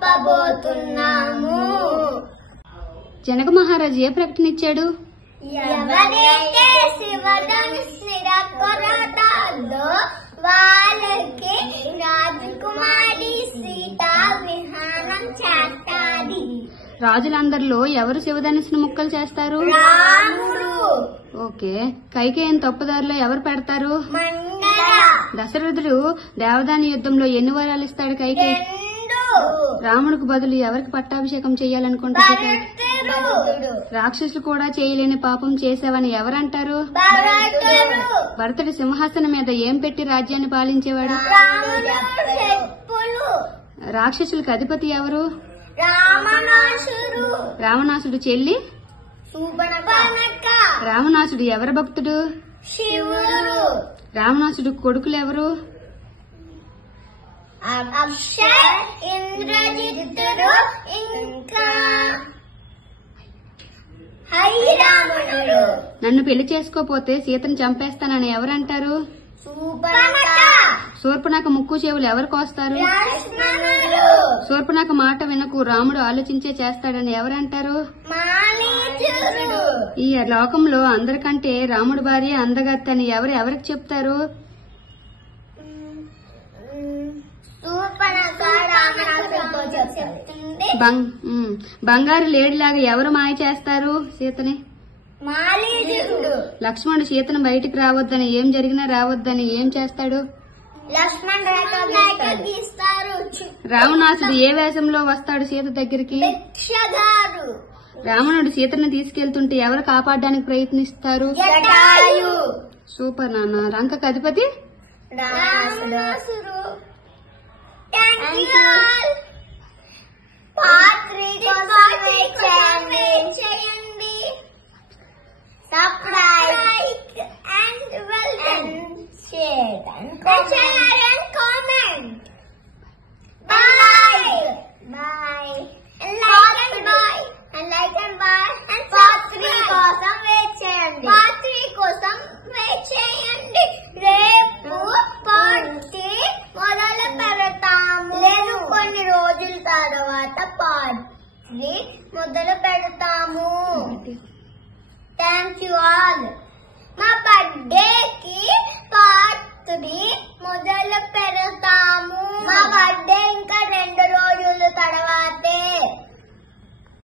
చెప్పబోతున్నాము. జనక మహారాజు ఏ ప్రకటన ఇచ్చాడు? ఎవరైతే శివధనుస్సుని కొడతారో వాళ్ళకి రాజకుమారి సీత విహారం చేస్తాది. రాజులందరిలో ఎవరు శివధనుస్సును ముక్కలు చేస్తారు? రాముడు. ఓకే. కైకేయిని తప్పుదారిలో ఎవరు పెడతారు? మంగళ. దశరథుడు దేవదాని యుద్ధంలో ఎన్ని వరాలు ఇస్తాడు కైకేయి? 2. రాముడికి బదులు ఎవరికి పట్టాభిషేకం చేయాలనుకుంటారు? భరతుడు. రాక్షసులు కూడా చేయలేని పాపం చేసావని ఎవరంటారు? భరతుడు. భరతుడి సింహాసనం మీద ఏం పెట్టి రాజ్యాన్ని పాలించేవాడు? రాముడు చెప్పులు. రాక్షసులకు అధిపతి ఎవరు? రావణాసుడు. రావణాసుడు చెల్లి శూర్పణఖ. రావణాసుడు ఎవరి భక్తుడు? శివుడు. రావణాసుడు కొడుకులు ఎవరు? అక్షయ్, ఇంద్రజిత్తుడు, ఇంకా హైరావణుడు. నన్ను పెళ్లి చేసుకోపోతే సీతను చంపేస్తానని ఎవరంటారు? శూర్పణఖ. శూర్పణఖ ముక్కు చెవులు ఎవరు కోస్తారు? లక్ష్మణుడు. శూర్పణఖ మాట వినకు రాముడు ఆలోచించే చేస్తాడని ఎవరంటారు? మారీచుడు. ఈ లోకంలో అందరికంటే రాముడి భార్య అందగత్తని ఎవరికి చెప్తారు? శూర్పణఖ రావణాసుడితో చెప్తుంది. బంగారు లేడిలాగా ఎవరు మాయ చేస్తారు సీతని? మారీచుడు. లక్ష్మణుడు సీతను బయటికి రావద్దని ఏం జరిగినా రావద్దని ఏం చేస్తాడు? లక్ష్మణుడు గీస్తారు. రావణాసుడు ఏ వేషంలో వస్తాడు సీత దగ్గరికి? భిక్షగాడు. రావణుడు సీతను తీసుకెళ్తుంటే ఎవరు కాపాడడానికి ప్రయత్నిస్తారు? జటాయు. సూపర్ నాన్న. రంకకు అధిపతి? రావణాసుడు. Thank you all. పార్ట్ 3 కోసం వెయిట్ చేయండి. Subscribe and well and share.